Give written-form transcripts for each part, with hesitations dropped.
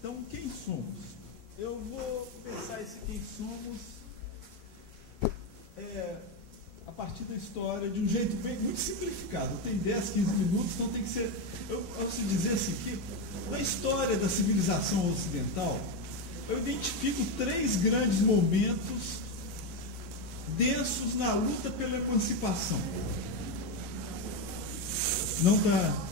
Então, quem somos? Eu vou pensar esse quem somos a partir da história de um jeito muito simplificado. Tem 10, 15 minutos, então tem que ser... Eu posso dizer assim, que na história da civilização ocidental, eu identifico 3 grandes momentos densos na luta pela emancipação. Não está...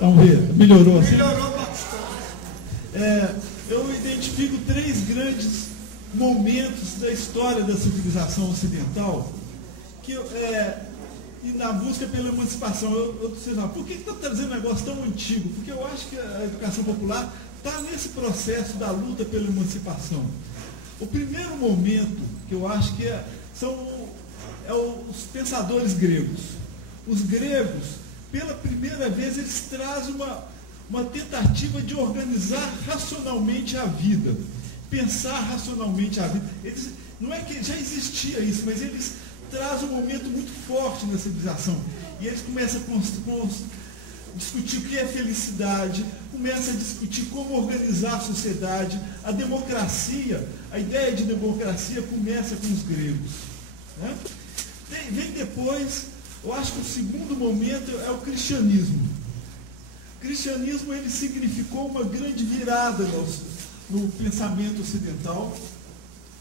Vamos ver, melhorou assim? Melhorou bastante. Eu identifico 3 grandes momentos da história da civilização ocidental e na busca pela emancipação. Por que está trazendo um negócio tão antigo? Porque eu acho que a educação popular está nesse processo da luta pela emancipação. O primeiro momento que eu acho que são os pensadores gregos. Os gregos, pela primeira vez, eles trazem uma tentativa de organizar racionalmente a vida, pensar racionalmente a vida. Não é que já existia isso, mas eles trazem um momento muito forte na civilização. E eles começam a discutir o que é felicidade, começam a discutir como organizar a sociedade, a democracia, a ideia de democracia começa com os gregos. Né? Vem depois, eu acho que o segundo momento é o cristianismo. O cristianismo ele significou uma grande virada no pensamento ocidental,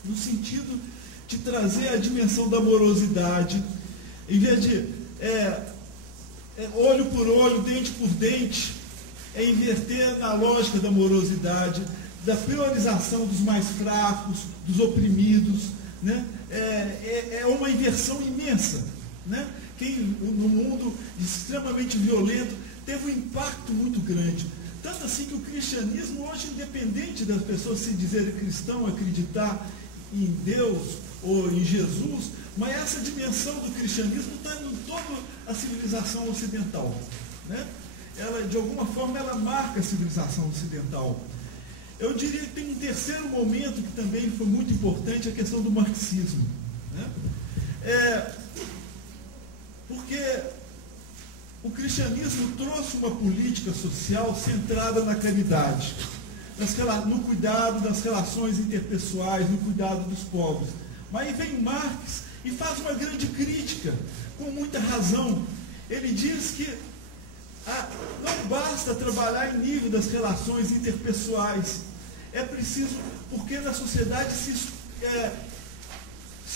no sentido de trazer a dimensão da amorosidade, em vez de olho por olho, dente por dente, inverter na lógica da amorosidade, da priorização dos mais fracos, dos oprimidos, né? É uma inversão imensa, né? Quem no mundo extremamente violento teve um impacto muito grande. Tanto assim que o cristianismo hoje, independente das pessoas se dizerem cristão, acreditar em Deus ou em Jesus, mas essa dimensão do cristianismo está em toda a civilização ocidental. Né? Ela, de alguma forma, ela marca a civilização ocidental. Eu diria que tem um terceiro momento que também foi muito importante, a questão do marxismo. Né? Porque o cristianismo trouxe uma política social centrada na caridade, no cuidado das relações interpessoais, no cuidado dos pobres. Mas aí vem Marx e faz uma grande crítica, com muita razão. Ele diz que não basta trabalhar em nível das relações interpessoais. É preciso, porque na sociedade se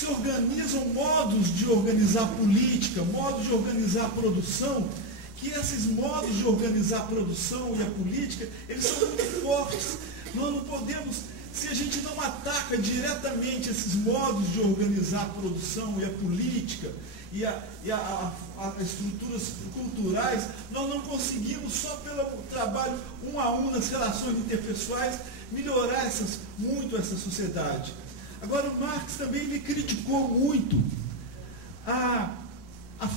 organizam modos de organizar política, modos de organizar a produção, que esses modos de organizar a produção e a política, eles são muito fortes. Nós não podemos, se a gente não ataca diretamente esses modos de organizar a produção e a política e as estruturas culturais, nós não conseguimos, só pelo trabalho um a um nas relações interpessoais, melhorar muito essa sociedade. Agora, o Marx também ele criticou muito a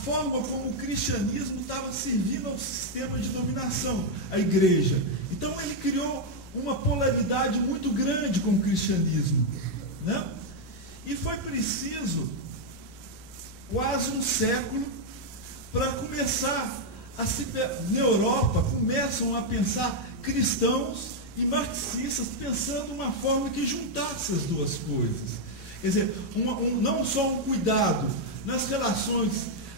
forma como o cristianismo estava servindo ao sistema de dominação, a igreja. Então, ele criou uma polaridade muito grande com o cristianismo. Né? E foi preciso quase um século para começar na Europa, começam a pensar cristãos e marxistas pensando uma forma que juntasse as duas coisas. Quer dizer, não só um cuidado nas relações,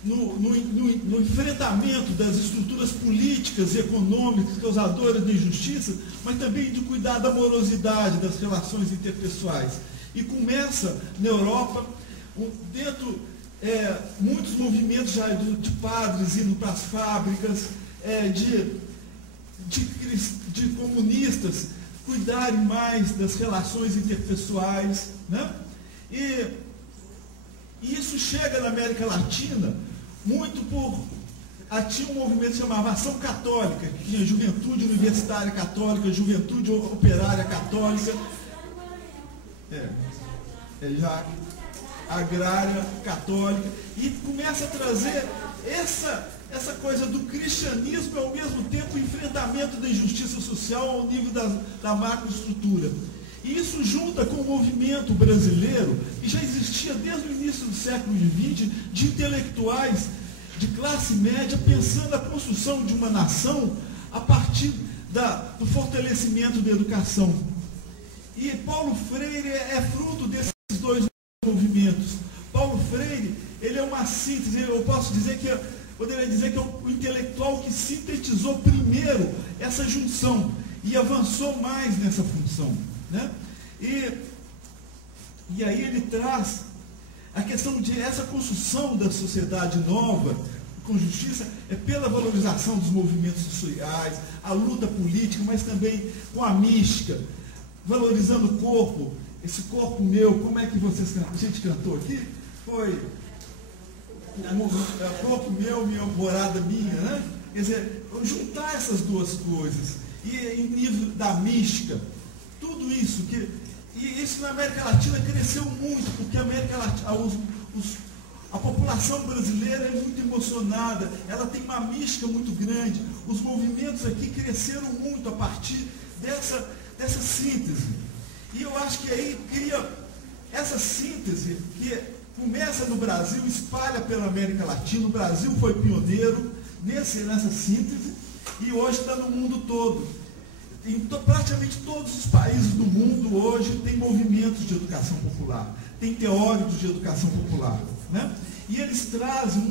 no enfrentamento das estruturas políticas e econômicas causadoras de injustiça, mas também de cuidar da amorosidade das relações interpessoais. E começa na Europa, muitos movimentos já de padres indo para as fábricas, de comunistas cuidarem mais das relações interpessoais, né? E isso chega na América Latina muito tinha um movimento que se chamava Ação Católica, que tinha Juventude Universitária Católica, Juventude Operária Católica, já agrária católica, e começa a trazer essa coisa do cristianismo e ao mesmo tempo o enfrentamento da injustiça social ao nível da macroestrutura. E isso junta com o movimento brasileiro, que já existia desde o início do século XX, de intelectuais de classe média, pensando a construção de uma nação a partir do fortalecimento da educação. E Paulo Freire é fruto desses dois movimentos. Paulo Freire, ele é uma síntese, eu posso dizer que poderia dizer que é o intelectual que sintetizou primeiro essa junção e avançou mais nessa função, né? E aí ele traz a questão de essa construção da sociedade nova, com justiça, é pela valorização dos movimentos sociais, a luta política, mas também com a mística, valorizando o corpo, esse corpo meu. Como é que a gente cantou aqui? Foi corpo meu, minha morada minha, né? Quer dizer, juntar essas duas coisas, e em nível da mística, tudo isso, e isso na América Latina cresceu muito, porque a América Latina, a população brasileira é muito emocionada, ela tem uma mística muito grande, os movimentos aqui cresceram muito a partir dessa síntese. E eu acho que aí cria essa síntese que começa no Brasil, espalha pela América Latina. O Brasil foi pioneiro nessa síntese e hoje está no mundo todo. Em praticamente todos os países do mundo hoje tem movimentos de educação popular, tem teóricos de educação popular, né? E eles trazem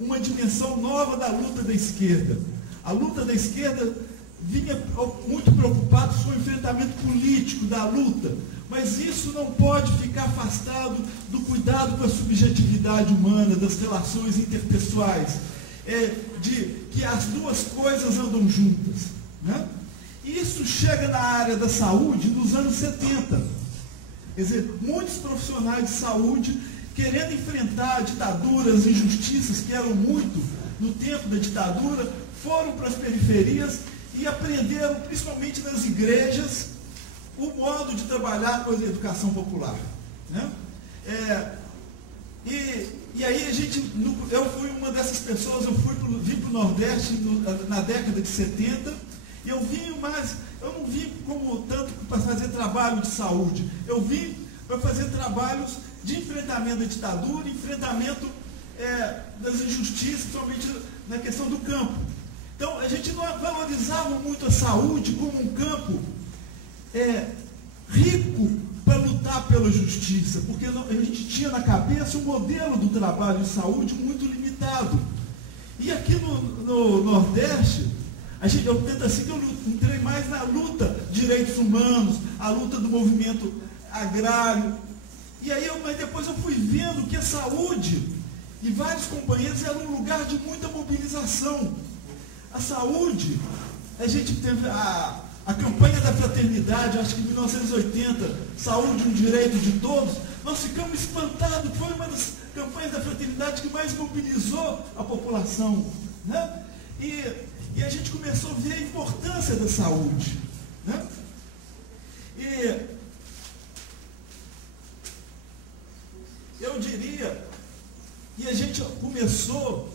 uma dimensão nova da luta da esquerda. A luta da esquerda vinha muito preocupado com o enfrentamento político da luta, mas isso não pode ficar afastado do cuidado com a subjetividade humana, das relações interpessoais, de que as duas coisas andam juntas, né? Isso chega na área da saúde nos anos 70. Quer dizer, muitos profissionais de saúde, querendo enfrentar ditaduras, injustiças que eram muito no tempo da ditadura, foram para as periferias e aprenderam, principalmente nas igrejas, o modo de trabalhar com a educação popular, né? E aí eu fui uma dessas pessoas, vim para o Nordeste na década de 70, e eu não vim como tanto para fazer trabalho de saúde, eu vim para fazer trabalhos de enfrentamento da ditadura, enfrentamento das injustiças, principalmente na questão do campo. Então, a gente não valorizava muito a saúde como um campo rico para lutar pela justiça, porque a gente tinha na cabeça um modelo do trabalho de saúde muito limitado. E aqui no Nordeste, eu tento assim que eu entrei mais na luta de direitos humanos, a luta do movimento agrário. E aí, mas depois eu fui vendo que a saúde, e vários companheiros, era um lugar de muita mobilização. A saúde, a gente teve a campanha da fraternidade, acho que em 1980, saúde, um direito de todos, nós ficamos espantados, foi uma das campanhas da fraternidade que mais mobilizou a população, né? E a gente começou a ver a importância da saúde, né? E eu diria que a gente começou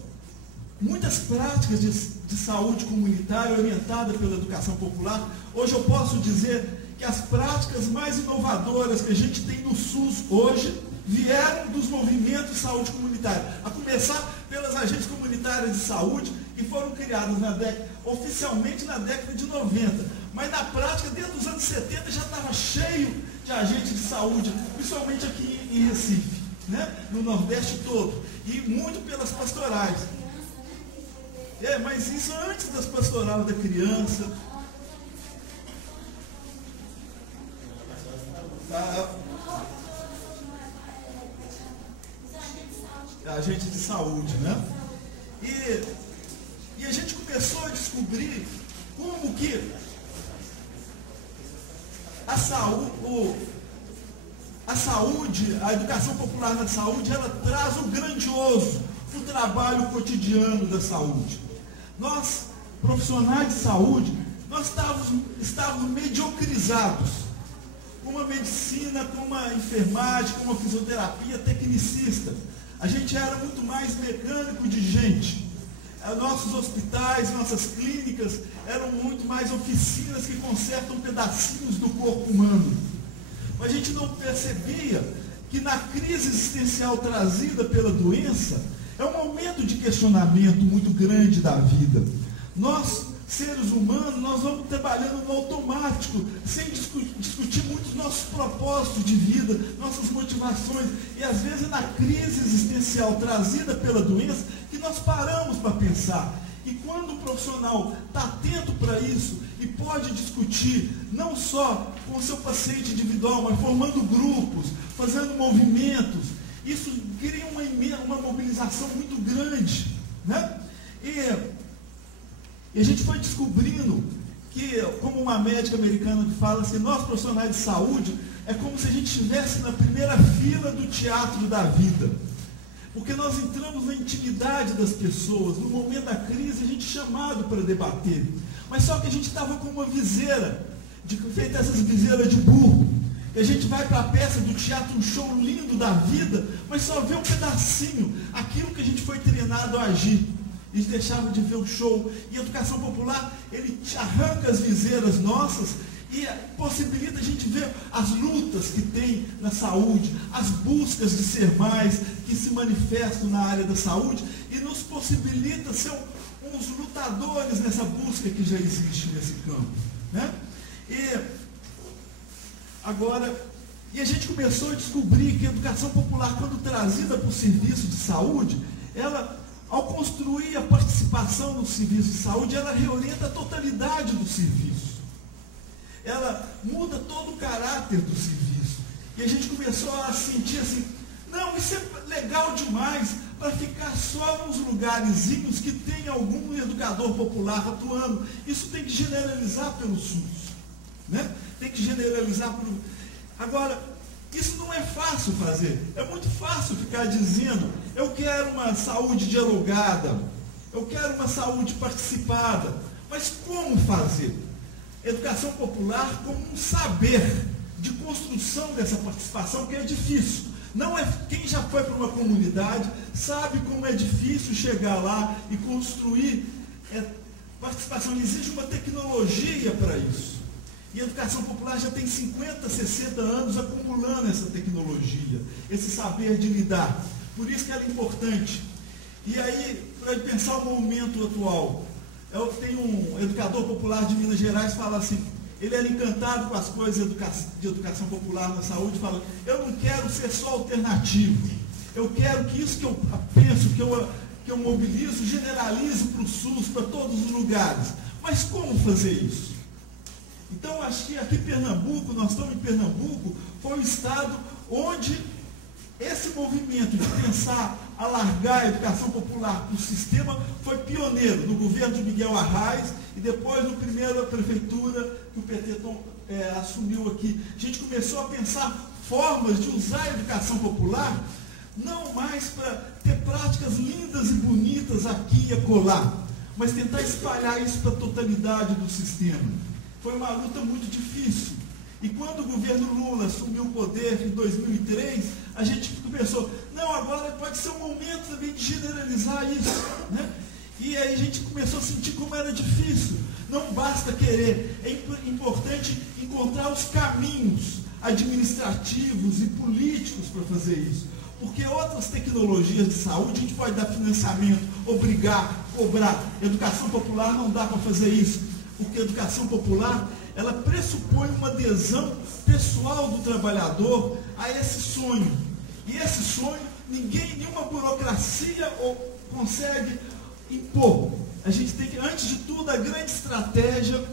muitas práticas de saúde comunitária orientada pela educação popular. Hoje eu posso dizer que as práticas mais inovadoras que a gente tem no SUS hoje vieram dos movimentos de saúde comunitária, a começar pelas agências comunitárias de saúde, que foram criadas oficialmente na década de 90, mas na prática, desde os anos 70, já estava cheio de agentes de saúde, principalmente aqui em Recife, né? No Nordeste todo, e muito pelas pastorais. Mas isso antes das pastorais da criança. Agente de saúde, né? E a gente começou a descobrir como que a saúde, a educação popular na saúde, ela traz o grandioso, o trabalho cotidiano da saúde. Nós, profissionais de saúde, nós estávamos mediocrizados com uma medicina, com uma enfermagem, com uma fisioterapia tecnicista. A gente era muito mais mecânico de gente. Nossos hospitais, nossas clínicas eram muito mais oficinas que consertam pedacinhos do corpo humano. Mas a gente não percebia que na crise existencial trazida pela doença, É um momento de questionamento muito grande da vida. Nós, seres humanos, nós vamos trabalhando no automático, sem discutir muito os nossos propósitos de vida, nossas motivações. E às vezes é na crise existencial trazida pela doença que nós paramos para pensar. E quando o profissional está atento para isso e pode discutir, não só com o seu paciente individual, mas formando grupos, fazendo movimentos, isso cria uma mobilização muito grande, né? E a gente foi descobrindo que, como uma médica americana que fala assim, nós profissionais de saúde, é como se a gente estivesse na primeira fila do teatro da vida. Porque nós entramos na intimidade das pessoas, no momento da crise, a gente é chamado para debater. Mas só que a gente estava com uma viseira, feita essas viseiras de burro. E a gente vai para a peça do teatro, um show lindo da vida, mas só vê um pedacinho, aquilo que a gente foi treinado a agir. A gente deixava de ver o show. E a educação popular, ele te arranca as viseiras nossas e possibilita a gente ver as lutas que tem na saúde, as buscas de ser mais, que se manifestam na área da saúde, e nos possibilita ser uns lutadores nessa busca que já existe nesse campo, né? E a gente começou a descobrir que a educação popular, quando trazida para o serviço de saúde, ela, ao construir a participação no serviço de saúde, ela reorienta a totalidade do serviço. Ela muda todo o caráter do serviço. E a gente começou a sentir assim, não, isso é legal demais para ficar só nos lugarzinhos que tem algum educador popular atuando. Isso tem que generalizar pelo SUS, né? Tem que generalizar pelo... Agora, isso não é fácil fazer. É muito fácil ficar dizendo, eu quero uma saúde dialogada, eu quero uma saúde participada. Mas como fazer? Educação popular como um saber de construção dessa participação, que é difícil. Não é, quem já foi para uma comunidade sabe como é difícil chegar lá e construir participação. Exige uma tecnologia para isso. E a educação popular já tem 50, 60 anos acumulando essa tecnologia, esse saber de lidar. Por isso que ela é importante. E aí, para pensar o momento atual, eu tenho um educador popular de Minas Gerais que fala assim, ele era encantado com as coisas de educação popular na saúde, fala, eu não quero ser só alternativo, eu quero que isso que eu penso, que eu mobilizo, generalize para o SUS, para todos os lugares. Mas como fazer isso? Então, acho que aqui em Pernambuco, nós estamos em Pernambuco, foi o estado onde esse movimento de pensar alargar a educação popular para o sistema foi pioneiro, no governo de Miguel Arraes e depois no primeiro prefeitura que o PT assumiu aqui. A gente começou a pensar formas de usar a educação popular, não mais para ter práticas lindas e bonitas aqui e acolá, mas tentar espalhar isso para a totalidade do sistema. Foi uma luta muito difícil. E quando o governo Lula assumiu o poder em 2003, a gente começou, não, agora pode ser um momento também de generalizar isso, né? E aí a gente começou a sentir como era difícil. Não basta querer, é importante encontrar os caminhos administrativos e políticos para fazer isso. Porque outras tecnologias de saúde, a gente pode dar financiamento, obrigar, cobrar. Educação popular não dá para fazer isso. Porque a educação popular, ela pressupõe uma adesão pessoal do trabalhador a esse sonho. E esse sonho, nenhuma burocracia consegue impor. A gente tem que, antes de tudo, a grande estratégia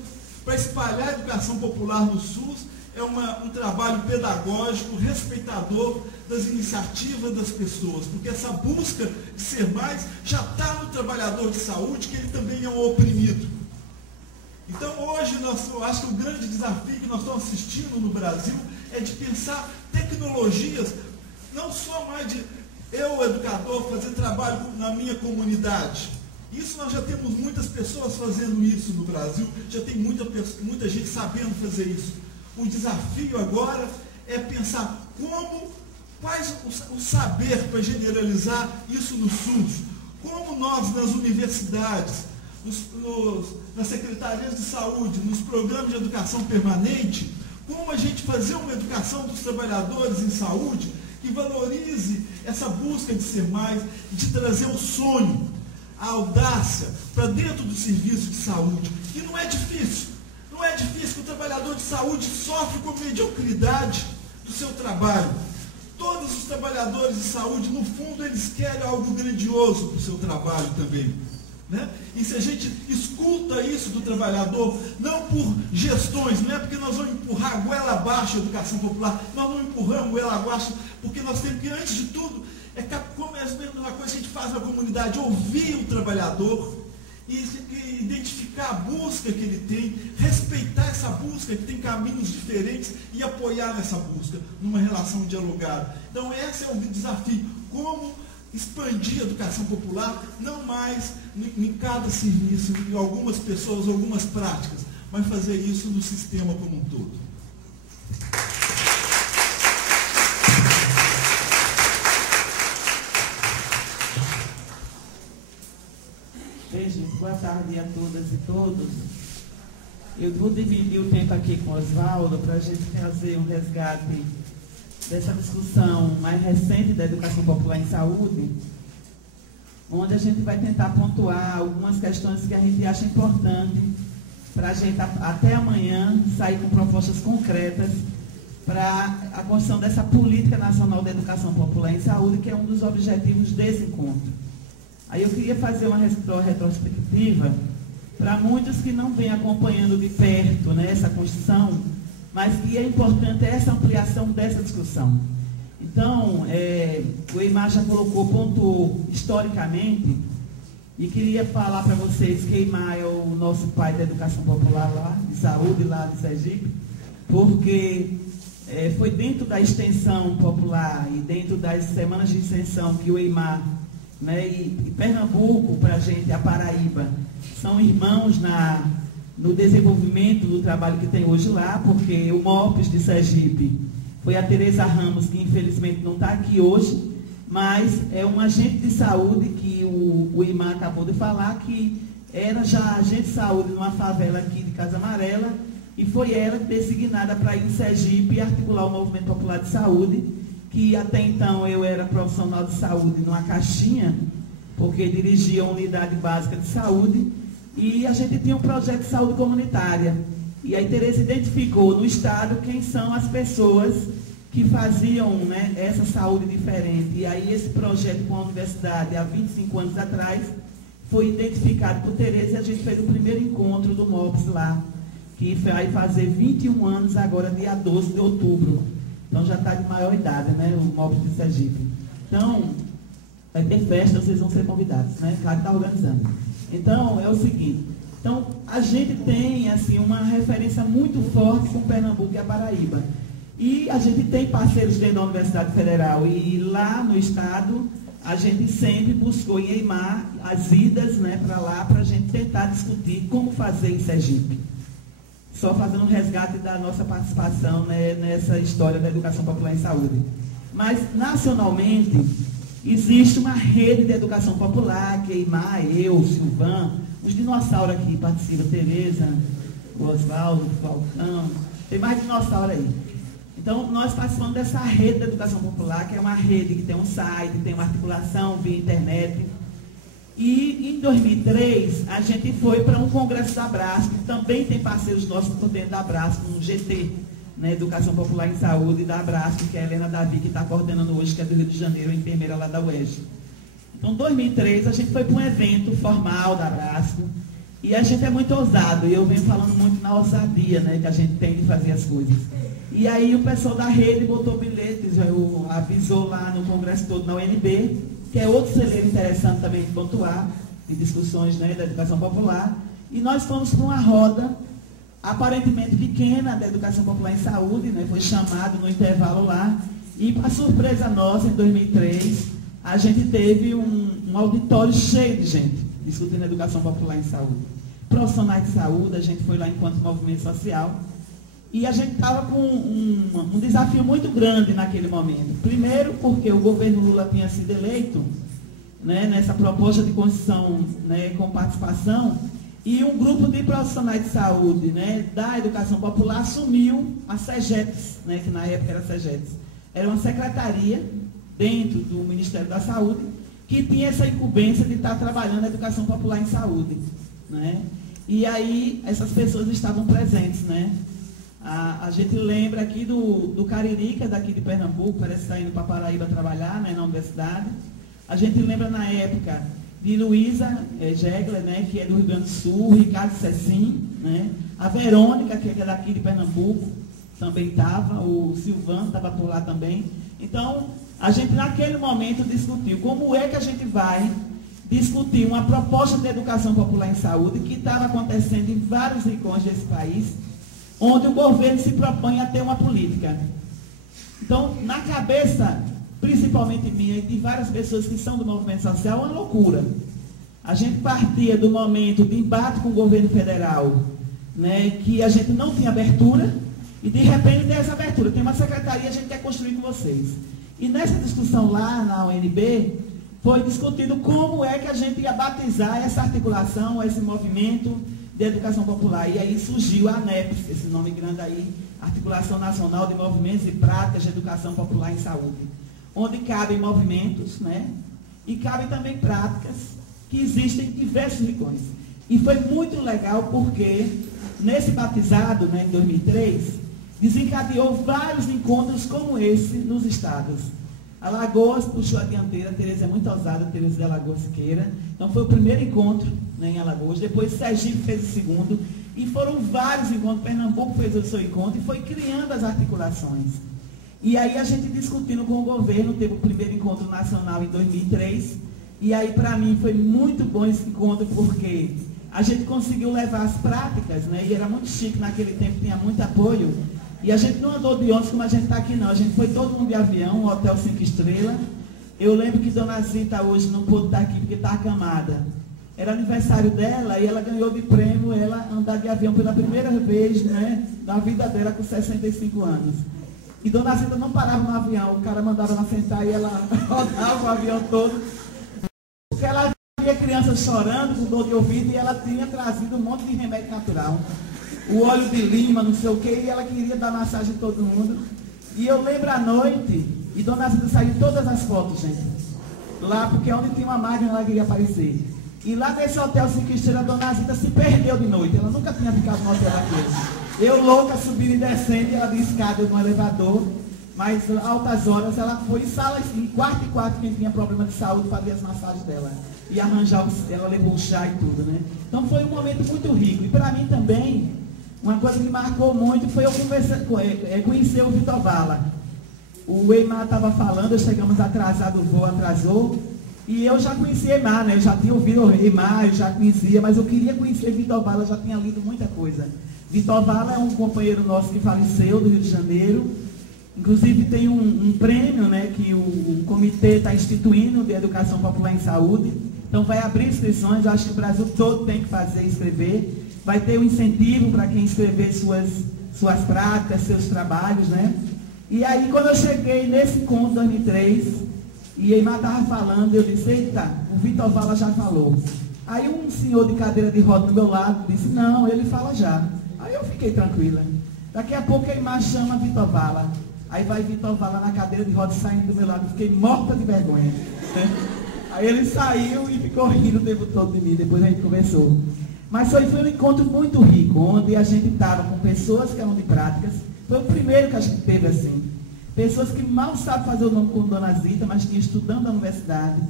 para espalhar a educação popular no SUS é um trabalho pedagógico, respeitador das iniciativas das pessoas. Porque essa busca de ser mais já está no trabalhador de saúde, que ele também é um oprimido. Então hoje, eu acho que o grande desafio que nós estamos assistindo no Brasil é de pensar tecnologias, não só mais de eu, educador, fazer trabalho na minha comunidade. Isso nós já temos muitas pessoas fazendo isso no Brasil, já tem muita gente sabendo fazer isso. O desafio agora é pensar quais o saber para generalizar isso no SUS, como nós nas universidades, nas secretarias de saúde, nos programas de educação permanente, como a gente fazer uma educação dos trabalhadores em saúde que valorize essa busca de ser mais, de trazer o sonho, a audácia para dentro do serviço de saúde. E não é difícil. Não é difícil, que o trabalhador de saúde sofre com a mediocridade do seu trabalho. Todos os trabalhadores de saúde, no fundo, eles querem algo grandioso para o seu trabalho também. Né? E se a gente escuta isso do trabalhador, não por gestões, não é porque nós vamos empurrar a goela abaixo a educação popular, nós não empurramos goela abaixo, porque nós temos que, antes de tudo, como é a mesma coisa que a gente faz na comunidade, ouvir o trabalhador e identificar a busca que ele tem, respeitar essa busca, que tem caminhos diferentes, e apoiar essa busca numa relação dialogada. Então esse é o desafio, como expandir a educação popular, não mais em cada serviço, em algumas pessoas, algumas práticas, mas fazer isso no sistema como um todo. Beijo, boa tarde a todas e todos. Eu vou dividir o tempo aqui com o Oswaldo para a gente fazer um resgate dessa discussão mais recente da educação popular em saúde, onde a gente vai tentar pontuar algumas questões que a gente acha importante para a gente, até amanhã, sair com propostas concretas para a construção dessa política nacional da educação popular em saúde, que é um dos objetivos desse encontro. Aí eu queria fazer uma retrospectiva para muitos que não vêm acompanhando de perto, né, essa construção, mas que é importante essa ampliação dessa discussão. Então, o Eimar já pontuou historicamente, e queria falar para vocês que Eimar é o nosso pai da educação popular lá, de saúde, lá de Sergipe, porque foi dentro da extensão popular e dentro das semanas de extensão que o Eimar, né, e Pernambuco, para a gente, a Paraíba, são irmãos no desenvolvimento do trabalho que tem hoje lá, porque o MOPS de Sergipe foi a Tereza Ramos, que infelizmente não está aqui hoje, mas é um agente de saúde que o Eimar acabou de falar, que era já agente de saúde numa favela aqui de Casa Amarela, e foi ela designada para ir em Sergipe e articular o Movimento Popular de Saúde, que até então eu era profissional de saúde numa caixinha, porque dirigia a unidade básica de saúde, e a gente tinha um projeto de saúde comunitária. E aí Tereza identificou no estado quem são as pessoas que faziam, né, essa saúde diferente. E aí esse projeto com a universidade, há 25 anos atrás, foi identificado por Tereza, e a gente fez o primeiro encontro do MOPS lá, que vai fazer 21 anos agora, dia 12 de outubro. Então já está de maior idade, né, o MOPS de Sergipe. Então, vai ter festa, vocês vão ser convidados, né? Claro que está organizando. Então, é o seguinte, então, a gente tem, assim, uma referência muito forte com Pernambuco e a Paraíba. E a gente tem parceiros dentro da Universidade Federal, e lá no estado, a gente sempre buscou em Eimar as idas, né, para lá, para a gente tentar discutir como fazer em Sergipe. Só fazendo um resgate da nossa participação, né, nessa história da educação popular em saúde. Mas, nacionalmente, existe uma rede de educação popular, que Eimar, eu, Silvan, os dinossauros aqui participam, Tereza, o Oswaldo, o Falcão, tem mais dinossauro aí. Então, nós participamos dessa rede de educação popular, que é uma rede que tem um site, tem uma articulação via internet. E em 2003, a gente foi para um congresso da Abrasco, que também tem parceiros nossos por dentro da Abrasco, um GT, né, Educação Popular em Saúde da Abrasco, que é a Helena Davi, que está coordenando hoje, que é do Rio de Janeiro, a enfermeira lá da UERJ. Então, em 2003, a gente foi para um evento formal da Abrasco, e a gente é muito ousado, e eu venho falando muito na ousadia, né, que a gente tem de fazer as coisas. E aí o pessoal da rede botou bilhetes, avisou lá no congresso todo na UNB, que é outro celeiro interessante também de pontuar, de discussões, né, da educação popular, e nós fomos para uma roda aparentemente pequena da educação popular em saúde, né, foi chamado no intervalo lá, e para surpresa nossa, em 2003, a gente teve um auditório cheio de gente discutindo a educação popular em saúde. Profissionais de saúde, a gente foi lá enquanto movimento social, e a gente estava com um desafio muito grande naquele momento. Primeiro, porque o governo Lula tinha sido eleito, né, nessa proposta de Constituição, né, com participação, e um grupo de profissionais de saúde, né, da educação popular assumiu a SEGETS, né, que na época era SEGETS, Era uma secretaria dentro do Ministério da Saúde que tinha essa incumbência de estar trabalhando a educação popular em saúde, né? E aí essas pessoas estavam presentes, né? A gente lembra aqui do Caririca, daqui de Pernambuco, parece que está indo para Paraíba trabalhar, né, na universidade. A gente lembra na época de Luísa Gegler, né, que é do Rio Grande do Sul, Ricardo Cecim, né? A Verônica, que é daqui de Pernambuco, também estava, o Silvano estava por lá também. Então, a gente naquele momento discutiu como é que a gente vai discutir uma proposta de educação popular em saúde que estava acontecendo em vários rincões desse país, onde o governo se propõe a ter uma política. Então, na cabeça, principalmente minha e de várias pessoas que são do movimento social, é uma loucura. A gente partia do momento de embate com o governo federal, né, que a gente não tinha abertura, e de repente tem essa abertura. Tem uma secretaria, a gente quer construir com vocês. E nessa discussão lá na UNB, foi discutido como é que a gente ia batizar essa articulação, esse movimento de educação popular. E aí surgiu a ANEPS, esse nome grande aí, Articulação Nacional de Movimentos e Práticas de Educação Popular em Saúde, onde cabem movimentos, né? E cabem também práticas que existem em diversos rincões. E foi muito legal porque, nesse batizado, né, em 2003, desencadeou vários encontros como esse nos estados. Alagoas puxou a dianteira, a Tereza é muito ousada, a Tereza de Alagoas Siqueira. Então foi o primeiro encontro, né, em Alagoas, depois Sergipe fez o segundo, e foram vários encontros, Pernambuco fez o seu encontro, e foi criando as articulações. E aí a gente discutindo com o governo, teve o primeiro encontro nacional em 2003, e aí para mim foi muito bom esse encontro, porque a gente conseguiu levar as práticas, né, e era muito chique naquele tempo, tinha muito apoio. E a gente não andou de ônibus como a gente está aqui, não. A gente foi todo mundo de avião, um hotel 5 estrelas. Eu lembro que Dona Zita hoje não pôde estar aqui porque está acamada. Era aniversário dela e ela ganhou de prêmio ela andar de avião pela primeira vez, né, na vida dela com 65 anos. E Dona Zita não parava no avião, o cara mandava ela sentar e ela rodava o avião todo. Porque ela via crianças chorando com dor de ouvido e ela tinha trazido um monte de remédio natural. O óleo de lima, não sei o que, e ela queria dar massagem em todo mundo. E eu lembro à noite, e Dona Zita saiu todas as fotos, gente. Lá, porque onde tinha uma máquina ela queria aparecer. E lá nesse hotel 5 estrelas, a Dona Zita se perdeu de noite. Ela nunca tinha ficado no hotel aquele. Eu louca, subindo e descendo, e ela de escada no elevador. Mas altas horas ela foi em salas, em quarto e quarto, quem tinha problema de saúde, fazia as massagens dela. E arranjar, ela levou o chá e tudo, né? Então foi um momento muito rico. E para mim também, uma coisa que marcou muito foi eu conhecer o Vitor Vala. O Eimar estava falando, chegamos atrasados, o voo atrasou, e eu já conhecia Eimar, né? Eu já tinha ouvido o Eimar, eu já conhecia, mas eu queria conhecer Vitor Vala, eu já tinha lido muita coisa. Vitor Vala é um companheiro nosso que faleceu do Rio de Janeiro, inclusive tem um prêmio, né, que o comitê está instituindo de Educação Popular em Saúde, então vai abrir inscrições, eu acho que o Brasil todo tem que fazer, escrever. Vai ter um incentivo para quem escrever suas práticas, seus trabalhos, né? E aí, quando eu cheguei nesse encontro, 2003, e Eimar estava falando, eu disse, eita, o Vitor Vala já falou. Aí um senhor de cadeira de roda do meu lado disse, não, ele fala já. Aí eu fiquei tranquila. Daqui a pouco Eimar chama Vitor Vala. Aí vai Vitor Vala na cadeira de roda saindo do meu lado, fiquei morta de vergonha. Aí ele saiu e ficou rindo o tempo todo de mim, depois a gente conversou. Mas foi um encontro muito rico, onde a gente estava com pessoas que eram de práticas. Foi o primeiro que a gente teve assim. Pessoas que mal sabem fazer o nome com Dona Zita, mas tinham estudando na universidade,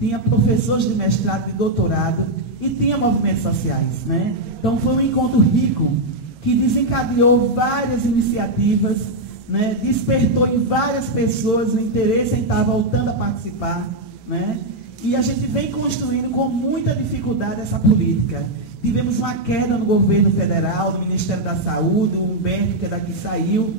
tinha professores de mestrado, de doutorado, e tinha movimentos sociais, né? Então foi um encontro rico, que desencadeou várias iniciativas, né? Despertou em várias pessoas o interesse em estar voltando a participar, né? E a gente vem construindo com muita dificuldade essa política. Tivemos uma queda no governo federal, no Ministério da Saúde, o Humberto, que é daqui, saiu,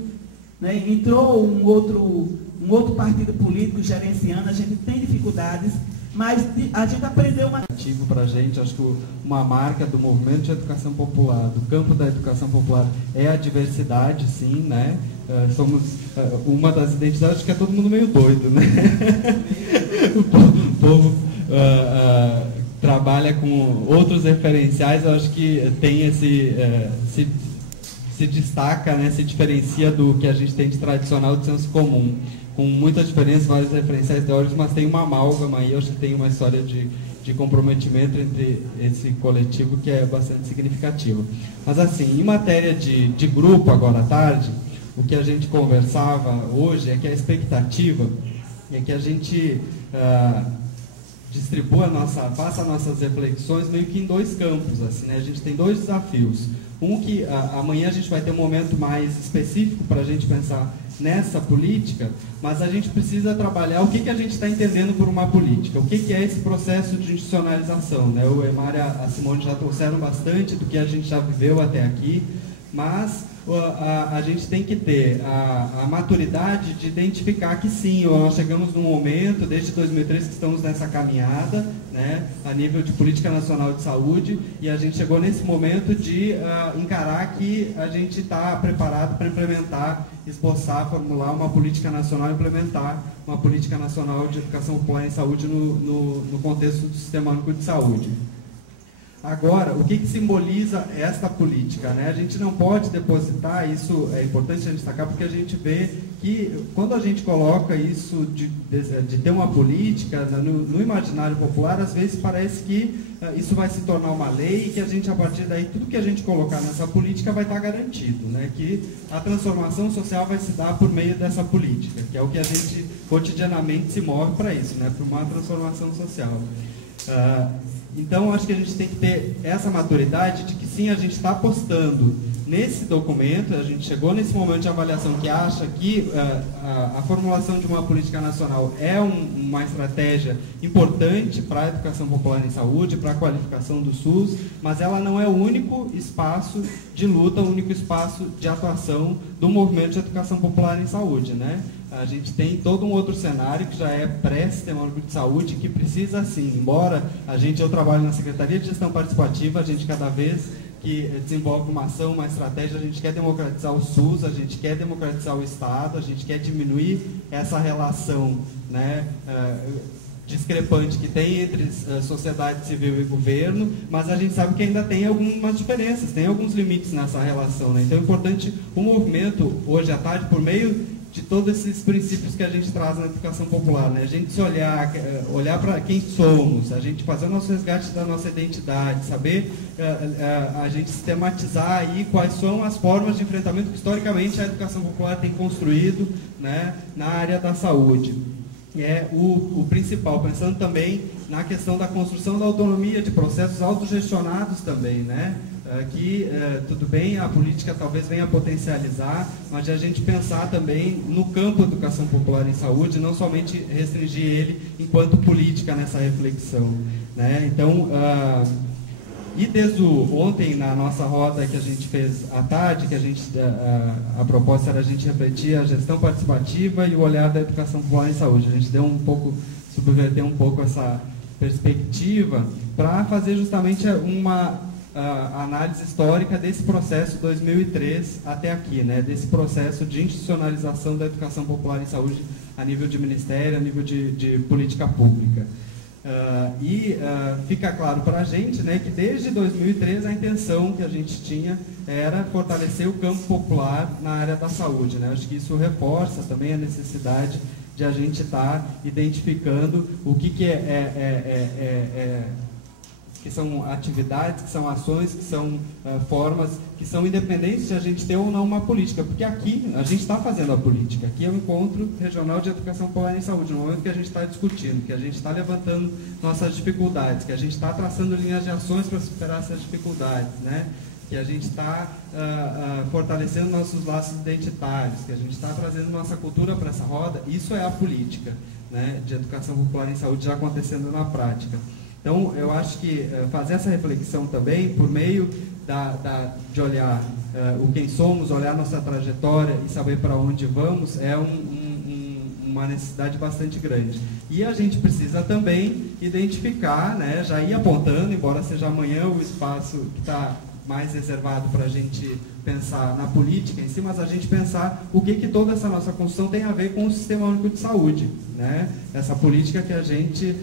né? Entrou um outro partido político gerenciando, a gente tem dificuldades, mas a gente aprendeu uma... Para a gente, acho que uma marca do movimento de educação popular, do campo da educação popular, é a diversidade, sim, né? Somos uma das identidades, acho que é todo mundo meio doido, né? O povo trabalha com outros referenciais, eu acho que tem se destaca, né, se diferencia do que a gente tem de tradicional de senso comum, com muita diferença, vários referenciais teóricos, mas tem uma amálgama aí, eu acho que tem uma história de comprometimento entre esse coletivo que é bastante significativo. Mas assim, em matéria de grupo agora à tarde, o que a gente conversava hoje é que a expectativa é que a gente faça nossas reflexões meio que em dois campos, assim, né? A gente tem dois desafios. Um que amanhã a gente vai ter um momento mais específico para a gente pensar nessa política, mas a gente precisa trabalhar o que a gente está entendendo por uma política, o que é esse processo de institucionalização, né? O Emar e a Simone já trouxeram bastante do que a gente já viveu até aqui, mas a gente tem que ter a maturidade de identificar que sim, nós chegamos num momento, desde 2003, que estamos nessa caminhada, né, a nível de política nacional de saúde, e a gente chegou nesse momento de encarar que a gente está preparado para implementar, esboçar, formular uma política nacional, implementar uma política nacional de educação popular em saúde no contexto do Sistema Único de Saúde. Agora, o que simboliza esta política, né? A gente não pode depositar, isso é importante a gente destacar, porque a gente vê que quando a gente coloca isso de ter uma política no imaginário popular, às vezes parece que isso vai se tornar uma lei e que a gente, a partir daí, tudo que a gente colocar nessa política vai estar garantido, né? Que a transformação social vai se dar por meio dessa política, que é o que a gente cotidianamente se move para isso, né? Para uma transformação social. Então, acho que a gente tem que ter essa maturidade de que sim, a gente está apostando nesse documento, a gente chegou nesse momento de avaliação que acha que a formulação de uma política nacional é uma estratégia importante para a educação popular em saúde, para a qualificação do SUS, mas ela não é o único espaço de luta, o único espaço de atuação do movimento de educação popular em saúde, né? A gente tem todo um outro cenário que já é pré-Sistema Único de Saúde, que precisa, sim, embora eu trabalho na Secretaria de Gestão Participativa, a gente cada vez que desenvolve uma ação, uma estratégia, a gente quer democratizar o SUS, a gente quer democratizar o Estado, a gente quer diminuir essa relação, né, discrepante que tem entre sociedade civil e governo, mas a gente sabe que ainda tem algumas diferenças, tem alguns limites nessa relação, né? Então é importante o movimento, hoje à tarde, por meio de todos esses princípios que a gente traz na educação popular, né? A gente se olhar para quem somos, a gente fazer o nosso resgate da nossa identidade, saber a gente sistematizar aí quais são as formas de enfrentamento que historicamente a educação popular tem construído, né, na área da saúde. É o principal, pensando também na questão da construção da autonomia, de processos autogestionados também, né? Tudo bem, a política talvez venha a potencializar, mas de a gente pensar também no campo da educação popular em saúde, não somente restringir ele enquanto política nessa reflexão, né? Então, e desde ontem, na nossa roda que a gente fez à tarde, que a proposta era a gente refletir a gestão participativa e o olhar da educação popular em saúde. A gente subverter um pouco essa perspectiva para fazer justamente uma análise histórica desse processo 2003 até aqui, né? Desse processo de institucionalização da educação popular em saúde a nível de ministério, a nível de política pública. Fica claro para a gente, né, que desde 2003 a intenção que a gente tinha era fortalecer o campo popular na área da saúde, né? Acho que isso reforça também a necessidade de a gente estar identificando o que são atividades, que são ações, que são formas, que são independentes de a gente ter ou não uma política, porque aqui a gente está fazendo a política, aqui é o Encontro Regional de Educação Popular em Saúde, no momento que a gente está discutindo, que a gente está levantando nossas dificuldades, que a gente está traçando linhas de ações para superar essas dificuldades, né? Que a gente está fortalecendo nossos laços identitários, que a gente está trazendo nossa cultura para essa roda, isso é a política, né, de educação popular em saúde já acontecendo na prática. Então, eu acho que fazer essa reflexão também, por meio de olhar o quem somos, olhar nossa trajetória e saber para onde vamos, é uma necessidade bastante grande. E a gente precisa também identificar, né, já ir apontando, embora seja amanhã o espaço que está mais reservado para a gente pensar na política em si, mas a gente pensar o que toda essa nossa construção tem a ver com o Sistema Único de Saúde, né? Essa política que a gente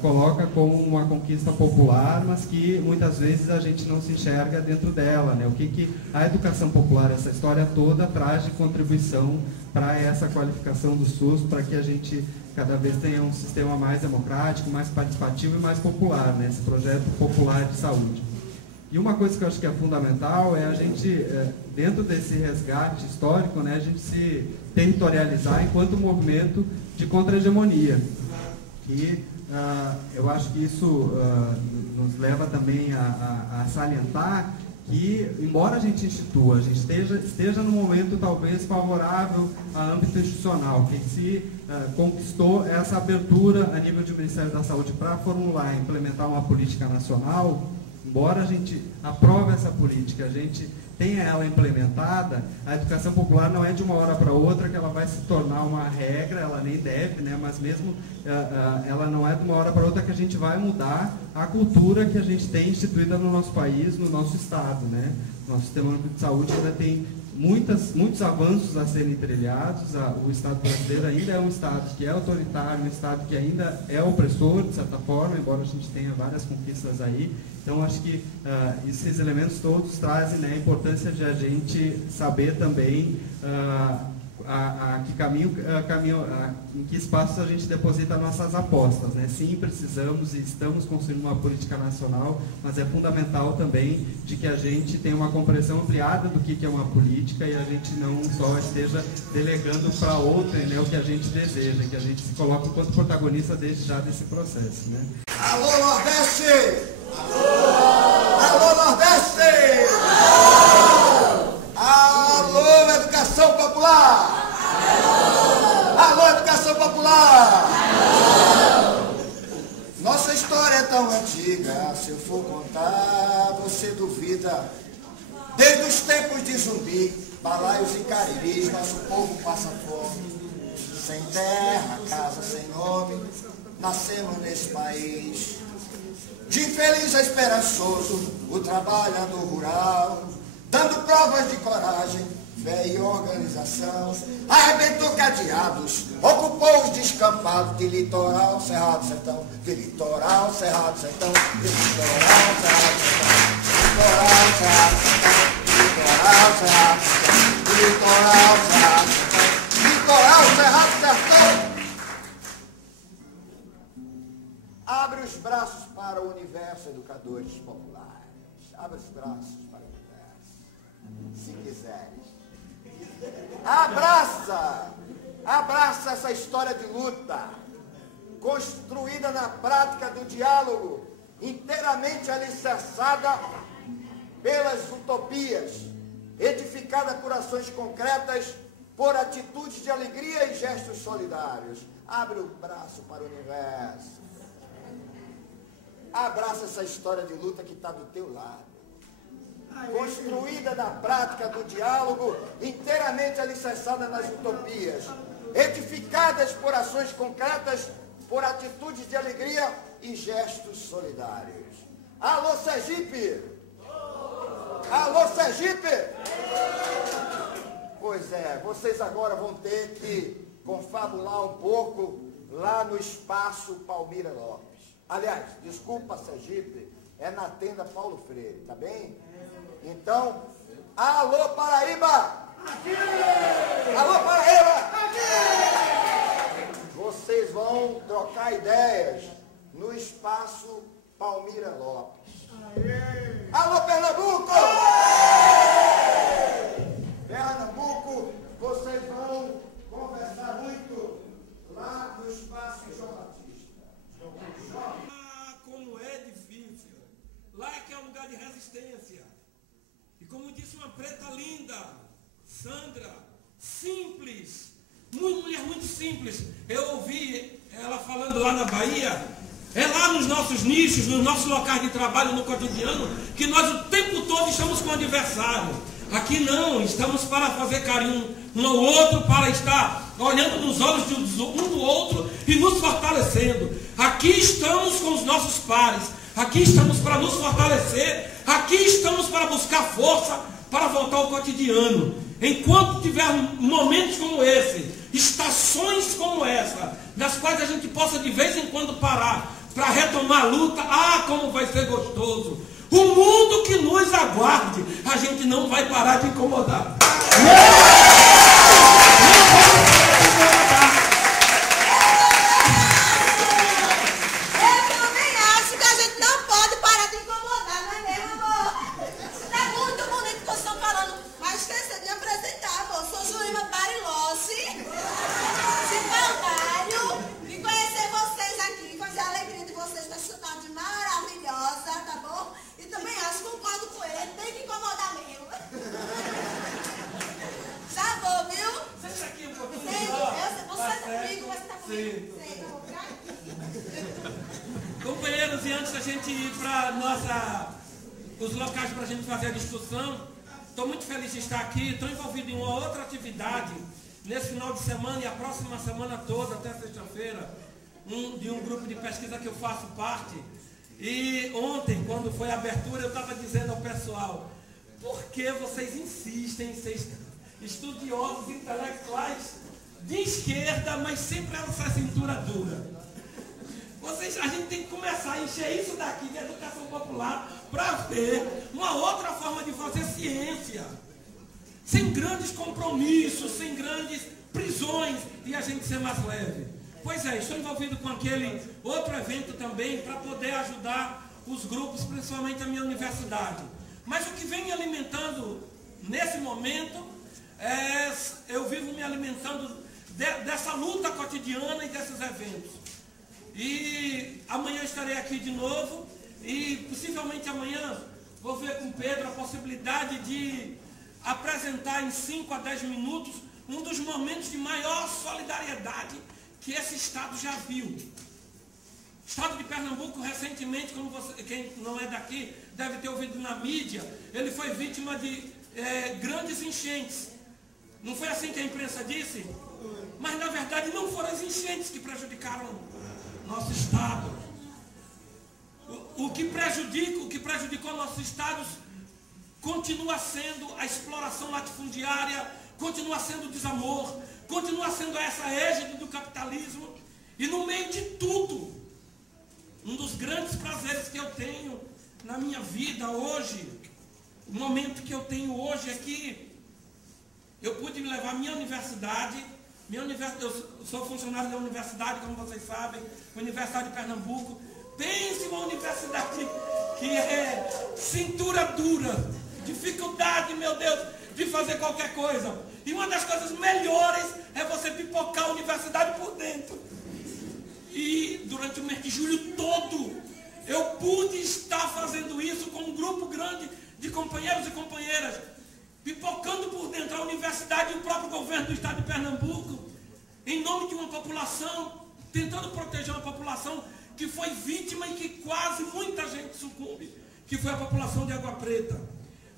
coloca como uma conquista popular, mas que muitas vezes a gente não se enxerga dentro dela, né? O que a educação popular, essa história toda, traz de contribuição para essa qualificação do SUS, para que a gente cada vez tenha um sistema mais democrático, mais participativo e mais popular, né? Esse projeto popular de saúde. E uma coisa que eu acho que é fundamental é a gente, dentro desse resgate histórico, né, a gente se territorializar enquanto movimento de contra-hegemonia. E eu acho que isso nos leva também a salientar que, embora a gente institua, a gente esteja num momento talvez favorável a âmbito institucional, que se conquistou essa abertura a nível de Ministério da Saúde para formular e implementar uma política nacional. Embora a gente aprove essa política, a gente tenha ela implementada, a educação popular não é de uma hora para outra que ela vai se tornar uma regra, ela nem deve, né? Mas mesmo ela não é de uma hora para outra que a gente vai mudar a cultura que a gente tem instituída no nosso país, no nosso estado, né? Nosso sistema único de saúde ainda tem muitos avanços a serem trilhados. O Estado brasileiro ainda é um Estado que é autoritário, um Estado que ainda é opressor, de certa forma, embora a gente tenha várias conquistas aí. Então, acho que esses elementos todos trazem, né, a importância de a gente saber também que caminho, em que espaços a gente deposita nossas apostas, né? Sim, precisamos e estamos construindo uma política nacional, mas é fundamental também de que a gente tenha uma compreensão ampliada do que é uma política e a gente não só esteja delegando para outrem, né, o que a gente deseja, que a gente se coloque enquanto protagonista desde já desse processo, né? Alô, Nordeste! Alô, Nordeste! Alô, educação popular! Alô, educação popular! Nossa história é tão antiga, se eu for contar, você duvida. Desde os tempos de Zumbi, Balaios e Cariris, nosso povo passa fome. Sem terra, casa sem nome, nascemos nesse país. De infeliz a esperançoso, o trabalhador rural, dando provas de coragem, fé e organização, arrebentou cadeados, ocupou os descampados de litoral, cerrado, sertão, de litoral, cerrado, sertão, de litoral, cerrado, sertão, litoral, cerrado, sertão, litoral, cerrado, sertão, litoral, cerrado, sertão. Abre os braços para o universo, educadores populares. Abre os braços para o universo, se quiseres. Abraça essa história de luta, construída na prática do diálogo, inteiramente alicerçada pelas utopias, edificada por ações concretas, por atitudes de alegria e gestos solidários. Abre o braço para o universo. Abraça essa história de luta que está do teu lado. Construída na prática do diálogo, inteiramente alicerçada nas utopias, edificadas por ações concretas, por atitudes de alegria e gestos solidários. Alô, Sergipe! Alô, Sergipe! Pois é, vocês agora vão ter que confabular um pouco lá no Espaço Palmira Lopes. Aliás, desculpa, Sergipe, é na tenda Paulo Freire, tá bem? Então, alô, Paraíba! Aqui! Alô, Paraíba! Aqui! Vocês vão trocar ideias no Espaço Palmira Lopes. Aê! Alô, Pernambuco! Aê! Pernambuco, vocês vão conversar muito lá no Espaço João Batista. Como é difícil. Lá que é um lugar de resistência. E como disse uma preta linda, Sandra, simples, mulher muito simples. Eu ouvi ela falando lá na Bahia, é lá nos nossos nichos, nos nossos locais de trabalho, no cotidiano, que nós o tempo todo estamos com o adversário. Aqui não, estamos para fazer carinho um ao outro, para estar olhando nos olhos um do outro e nos fortalecendo. Aqui estamos com os nossos pares, aqui estamos para nos fortalecer, aqui Aqui estamos para buscar força para voltar ao cotidiano. Enquanto tiver momentos como esse, estações como essa, nas quais a gente possa de vez em quando parar para retomar a luta, como vai ser gostoso. O mundo que nos aguarde, a gente não vai parar de incomodar. Companheiros, e antes da gente ir para os locais para a gente fazer a discussão, estou muito feliz de estar aqui, estou envolvido em uma outra atividade nesse final de semana e a próxima semana toda, até sexta-feira, de um grupo de pesquisa que eu faço parte. E ontem, quando foi a abertura, eu estava dizendo ao pessoal, por que vocês insistem em ser estudiosos intelectuais de esquerda, mas sempre essa cintura dura? A gente tem que começar a encher isso daqui de educação popular para ver uma outra forma de fazer ciência. Sem grandes compromissos, sem grandes prisões e a gente ser mais leve. Pois é, estou envolvido com aquele outro evento também para poder ajudar os grupos, principalmente a minha universidade. Mas o que vem me alimentando nesse momento eu vivo me alimentando dessa luta cotidiana e desses eventos. E amanhã estarei aqui de novo e possivelmente amanhã vou ver com o Pedro a possibilidade de apresentar em 5 a 10 minutos um dos momentos de maior solidariedade que esse estado já viu. O estado de Pernambuco recentemente, como quem não é daqui deve ter ouvido na mídia, ele foi vítima de grandes enchentes. Não foi assim que a imprensa disse? Mas na verdade não foram as enchentes que prejudicaram nosso estado. O que prejudicou nossos estados continua sendo a exploração latifundiária, continua sendo o desamor, continua sendo essa égide do capitalismo. E no meio de tudo, um dos grandes prazeres que eu tenho na minha vida hoje, o momento que eu tenho hoje é que eu pude me levar à minha universidade. Eu sou funcionário da universidade, como vocês sabem, Universidade de Pernambuco. Pense uma universidade que é cintura dura, dificuldade, meu Deus, de fazer qualquer coisa. E uma das coisas melhores é você pipocar a universidade por dentro. E durante o mês de julho todo, eu pude estar fazendo isso com um grupo grande de companheiros e companheiras, pipocando por dentro a universidade e o próprio governo do estado de Pernambuco, em nome de uma população, tentando proteger uma população que foi vítima e que quase muita gente sucumbe, que foi a população de Água Preta.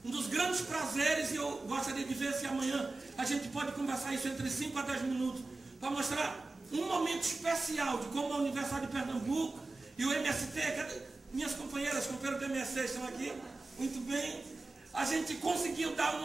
Um dos grandes prazeres, e eu gostaria de ver se amanhã a gente pode conversar isso entre 5 a 10 minutos, para mostrar um momento especial de como a Universidade de Pernambuco e o MST, minhas companheiras, companheiros do MST estão aqui, muito bem, a gente conseguiu dar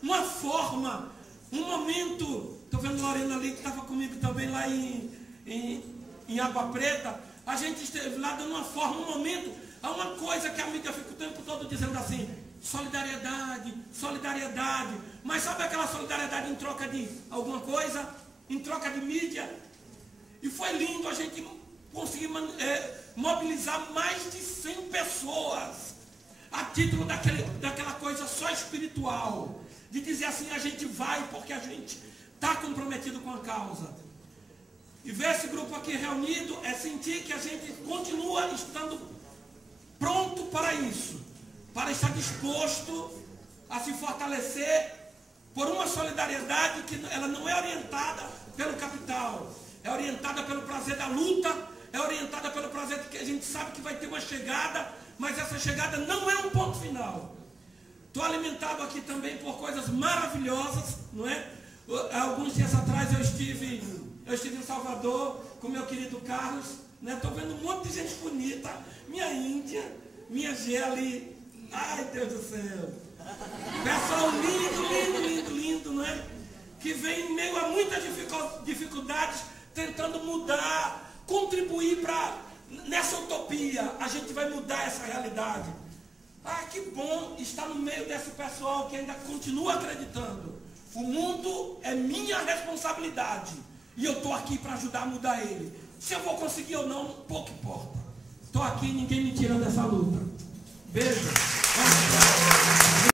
uma forma, um momento. Estou vendo Lorena ali que estava comigo também lá em Água Preta. A gente esteve lá dando uma forma, um momento, a uma coisa que a mídia fica o tempo todo dizendo assim, solidariedade, solidariedade. Mas sabe aquela solidariedade em troca de alguma coisa? Em troca de mídia? E foi lindo a gente conseguir mobilizar mais de 100 pessoas a título daquela coisa só espiritual. De dizer assim, a gente vai porque a gente está comprometido com a causa. E ver esse grupo aqui reunido é sentir que a gente continua estando pronto para isso. Para estar disposto a se fortalecer por uma solidariedade que ela não é orientada pelo capital. É orientada pelo prazer da luta, é orientada pelo prazer de que a gente sabe que vai ter uma chegada, mas essa chegada não é um ponto final. Estou alimentado aqui também por coisas maravilhosas, não é? Alguns dias atrás eu estive em Salvador com meu querido Carlos, né? Estou vendo um monte de gente bonita, minha Índia, minha Geli, Ai, Deus do céu. Pessoal lindo, não é? Que vem em meio a muitas dificuldades, tentando mudar, contribuir para, nessa utopia, a gente vai mudar essa realidade. Ah, que bom estar no meio desse pessoal que ainda continua acreditando. O mundo é minha responsabilidade. E eu estou aqui para ajudar a mudar ele. Se eu vou conseguir ou não, pouco importa. Estou aqui e ninguém me tira dessa luta. Beijo.